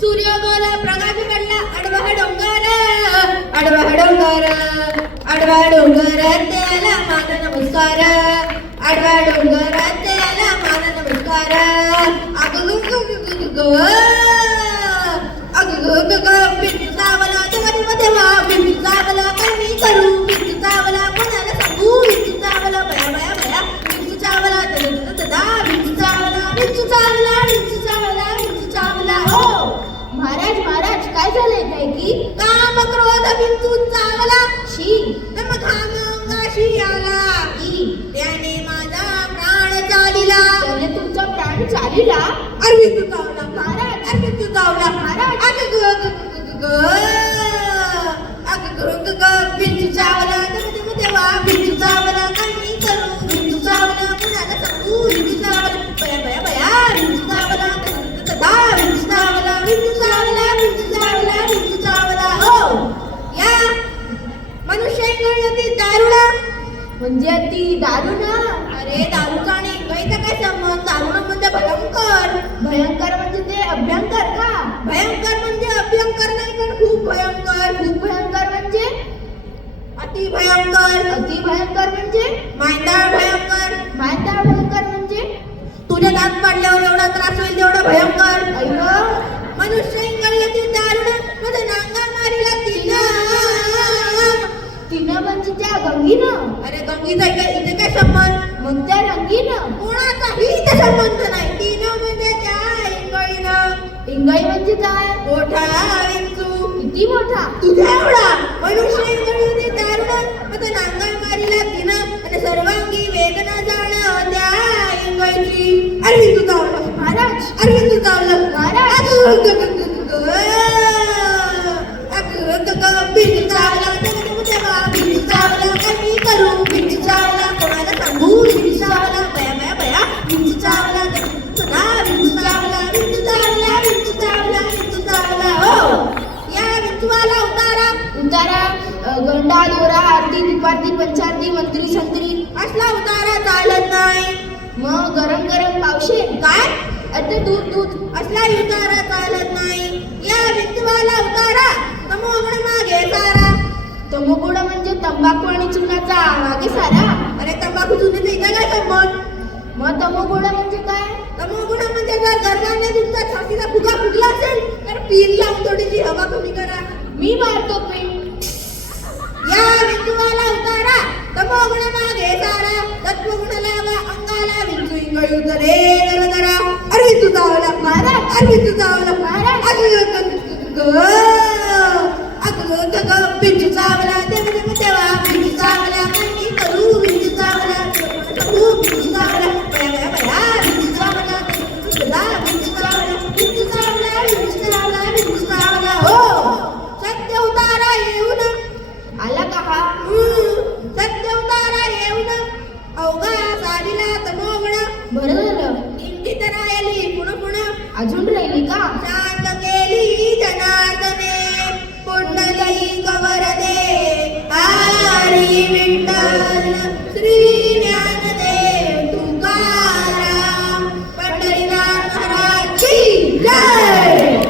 सूर्योगला प्रकाश पडला आडवा डोंगर आडवा डोंगर आडवा डोंगरात आला माझा नमस्कार आडवा डोंगरात आला माझा नमस्कार अग बिंदू चावला तेव्हा बिंदू चावला काय मी करू बिंदू चावला कोणाला सांगू बिंदू चावला बया बया बया बिंदू चावला दादा बिंदू चावला बिंदू चावला बिंदू चावला बिंदू चावला हो महाराज महाराज काय झालंय काय की काम क्रोध बिंदू चावला शी नम घाम अंगाशी आला की त्याने माझा प्राण चालिला त्याने तुमचा प्राण चालिला अरे बिंदू चावला महाराज अरे बिंदू चावला महाराज बिंदू चावला तेव्हा बिंदू चावला काय मी करू बिंदू चावला कुणाला सांगू बिंदू चावला बया बया बया बिंदू चावला दादा बिंदू चावला बिंदू चावला बिंदू चावला बिंदू चावला हो या मनुष्य इंगळती दारुणा म्हणजे ती दारुण अरे दारूचा आणि इंगळीचा काय संबंध दारुण म्हणजे भयंकर भयंकर म्हणजे ते अभ्यंकर का भयंकर म्हणजे अभ्यंकर नाही पण खूप भयंकर म्हणजे अति भयंकर म्हणजे मांदाळ भयंकर म्हणजे तुझ्या दात पडल्यावर एवढा त्रास होईल तेवढा भयंकर अय्यो मनुष्य इंगळती दारुण म्हणजे नांगा मारीला तिनं म्हणजे त्या गंगीनं अरे गंगीचा इथे काय संबंध मग त्या रंगीनं कोणाचाही इथे संबंध नाही तिनं म्हणजे त्या इंगळी म्हणजे काय मोठा विंचू किती मोठा तुझ्या एवढा मनुष्य इंगळती दारुण म्हणजे नांगा मारीला तिनं आणि सर्वांगी वेदना जाण त्या इंगळीची अरे विंचू चावला महाराज अरे विंचू चावला महाराज बिंदू चावला तेव्हा बिंदू चावला काय मी करू बिंदू चावला कोणाला सांगू बिंदू चावला बया बया बया बिंदू चावला बिंदू चावला बिंदू चावला बिंदू चावला बिंदू चावला हो या बिंदूवाला उतारा गंडा दोरा आरती दुपारती पंचारती मंत्री संत्री असला उतारा चालत नाही मग गरम गरम पावशे काय अरे दूध असला उतारा चालत नाही या बिंदूवाला उतारा तमोगुण मागे सारा तमोगुण म्हणजे तंबाखू आणि चुनाचा मागे सारा अरे तंबाखू चुनाचा इथं काय संबंध मग तमोगुण म्हणजे काय तमोगुण म्हणजे जर गर्भाने तुमचा छातीला फुगा फुगला असेल तर पिन लावून थोडीशी हवा कमी करा मी मारतो पिन या बिंदूवाला उतारा तमोगुण मागे सारा तत्वगुण लावा अंगाला बिंदू इंगळी उतरे जरा जरा अरे बिंदू चावला महाराज अरे बिंदू चावला महाराज बिंदू चावला तेव्हा बिंदू चावला काय मी करू बिंदू चावला बिंदू चावला बया बया बिंदू चावला बिंदू चावला बिंदू चावला बिंदू चावला बिंदू चावला हो सत्य उतारा येऊन आला का हा सत्य उतारा येऊन अवघा साडीला तमोगुण बरं झालं इंगी तर राहिली पुन्हा अजून राहिली का शांत केली जनार्दने पुंडली कवरदे हरी विठ्ठल श्री ज्ञानदेव तुकाराम पंढरीनाथ महाराजची जय.